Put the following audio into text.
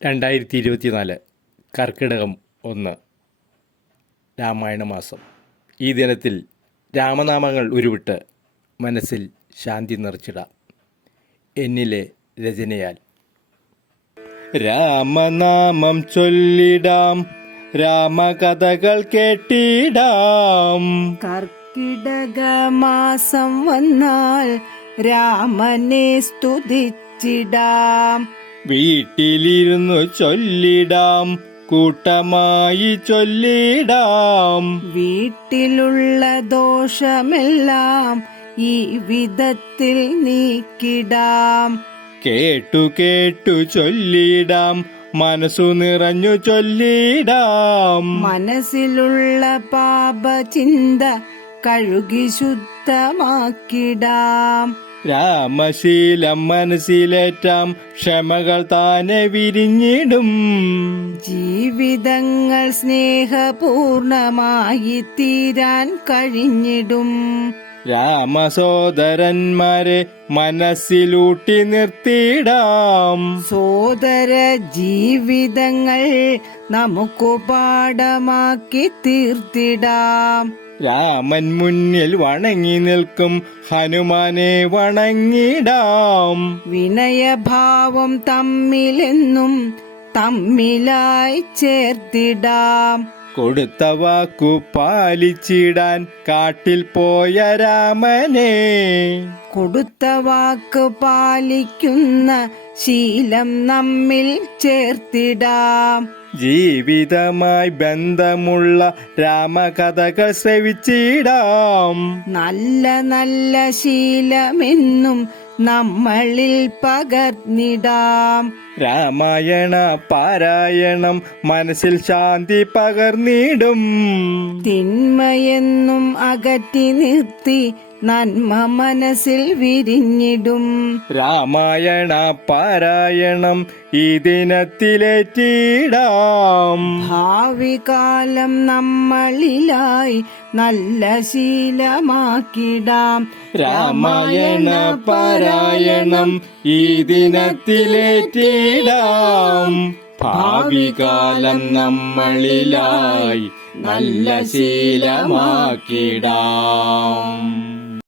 2024 കർക്കിടകം 1 രാമായണ മാസം. ഈ ദിനത്തിൽ രാമനാമങ്ങൾ ഉരുവിട്ട് മനസ്സിൽ ശാന്തി നിറച്ചിടാം. എന്നിലെ രചനയാൽ. രാമനാമം ചൊല്ലിടാം, രാമകഥകൾ കേട്ടിടാം. കർക്കിടക മാസം വന്നാൽ രാമനെ സ്തുതിച്ചിടാം. വീട്ടിലിരുന്നു ചൊല്ലിടാം, കൂട്ടമായി ചൊല്ലിടാം. വീട്ടിലുള്ള ദോഷമെല്ലാം ഈ വിധത്തിൽ നീക്കിടാം. കേട്ടു കേട്ടു ചൊല്ലിടാം, മനസ്സു നിറഞ്ഞു ചൊല്ലിടാം. മനസ്സിലുള്ള പാപചിന്ത കഴുകി ശുദ്ധമാക്കിടാം. രാമശീലം മനസ്സിലേറ്റാം, ക്ഷമകൾ താനെ വിരിഞ്ഞിടും. ജീവിതങ്ങൾ സ്നേഹപൂർണമായി തീരാൻ കഴിഞ്ഞിടും. രാമസോദരന്മാരെ മനസ്സിലൂട്ടി നിർത്തിടാം. സോദര ജീവിതങ്ങൾ നമുക്കു പാഠമാക്കി തീർത്തിടാം. രാമൻ മുന്നിൽ വണങ്ങി നിൽക്കും, ഹനുമാനെ വണങ്ങിടാം. വിനയഭാവം തമ്മിലെന്നും തമ്മിലായി ചേർത്തിടാം. കൊടുത്ത വാക്കു പാലിച്ചിടാൻ കാട്ടിൽ പോയ രാമനെ. കൊടുത്ത വാക്ക് പാലിക്കുന്ന ശീലം നമ്മിൽ ചേർത്തിടാം. ജീവിതമായി ബന്ധമുള്ള രാമകഥകൾ ശ്രവിച്ചിടാം. നല്ല നല്ല ശീലമെന്നും നമ്മളിൽ പകർന്നിടാം. രാമായണ പാരായണം മനസ്സിൽ ശാന്തി പകർന്നിടും. തിന്മയെന്നും അകറ്റി നിർത്തി നന്മ മനസ്സിൽ വിരിഞ്ഞിടും. രാമായണ പാരായണം ഈ ദിനത്തിലേറ്റിടാം. ഭാവി കാലം നമ്മളിലായി നല്ല ശീലമാക്കിടാം. രാമായണ പാരായണം ഈ ദിനത്തിലേറ്റിടാം. ഭാവി കാലം നമ്മളിലായി നല്ല ശീലമാക്കിടാം.